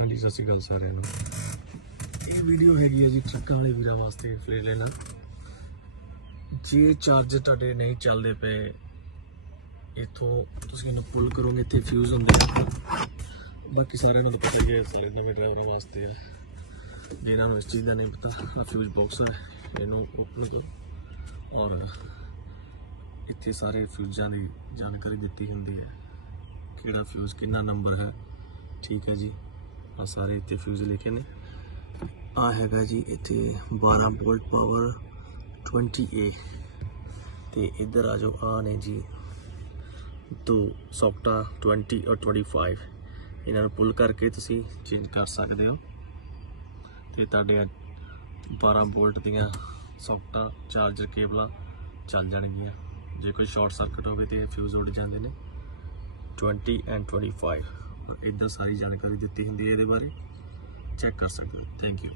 हाँ जी सत श्री अकाल सारिਆਂ ਨੂੰ। ਇਹ ਵੀਡੀਓ ਹੈਗੀ ਹੈ ਜੀ ਟਰੱਕਾਂ ਵਾਲੇ ਵੀਰਾਂ ਵਾਸਤੇ ਫਲੇਟ ਲੈਣਾ। ਜੇ ਚਾਰਜਰ ਤੁਹਾਡੇ ਨਹੀਂ ਚੱਲਦੇ ਪਏ ਇੱਥੋਂ ਤੁਸੀਂ ਇਹਨੂੰ ਪੁੱਲ ਕਰੋਗੇ ਇੱਥੇ ਫਿਊਜ਼ ਹੁੰਦੇ ਆ। ਬਾਕੀ ਸਾਰਿਆਂ ਨੂੰ ਤਾਂ ਪਤਾ ਹੀ ਹੈ, ਸਾਰੇ ਨਵੇਂ ਡਰਾਈਵਰਾਂ ਵਾਸਤੇ ਹੈ, ਜਿਹਨਾਂ ਨੂੰ ਇਸ ਚੀਜ਼ ਦਾ ਨਹੀਂ ਪਤਾ। ਫਿਊਜ਼ ਬਾਕਸ ਹੈ, ਇਹਨੂੰ ਓਪਨ ਕਰੋ ਔਰ ਇੱਥੇ ਸਾਰੇ ਫਿਊਜ਼ਾਂ ਦੀ ਜਾਣਕਾਰੀ ਦਿੱਤੀ ਹੁੰਦੀ ਹੈ, ਕਿਹੜਾ ਫਿਊਜ਼ ਕਿੰਨਾ ਨੰਬਰ ਹੈ। ठीक है जी, आ सारे इतने फ्यूज लिखे ने। आ हैगा जी इतने 12 वोल्ट पावर 20A ते इधर आ जाओ। आ ने जी दो सॉफ्टा 20 और 25 इन्हों पुल करके तुसी चेंज कर सकते हो। तो तुहाडे 12 वोल्ट दियां सॉफ्टा चार्जर केबल चल जाणगियां। जे कोई शॉर्ट सर्किट होवे तो फ्यूज उड़ जाते हैं। 20 एंड 25 इधर सारी जानकारी दी होंगी है, ये बारे चेक कर सकते हो। Thank you.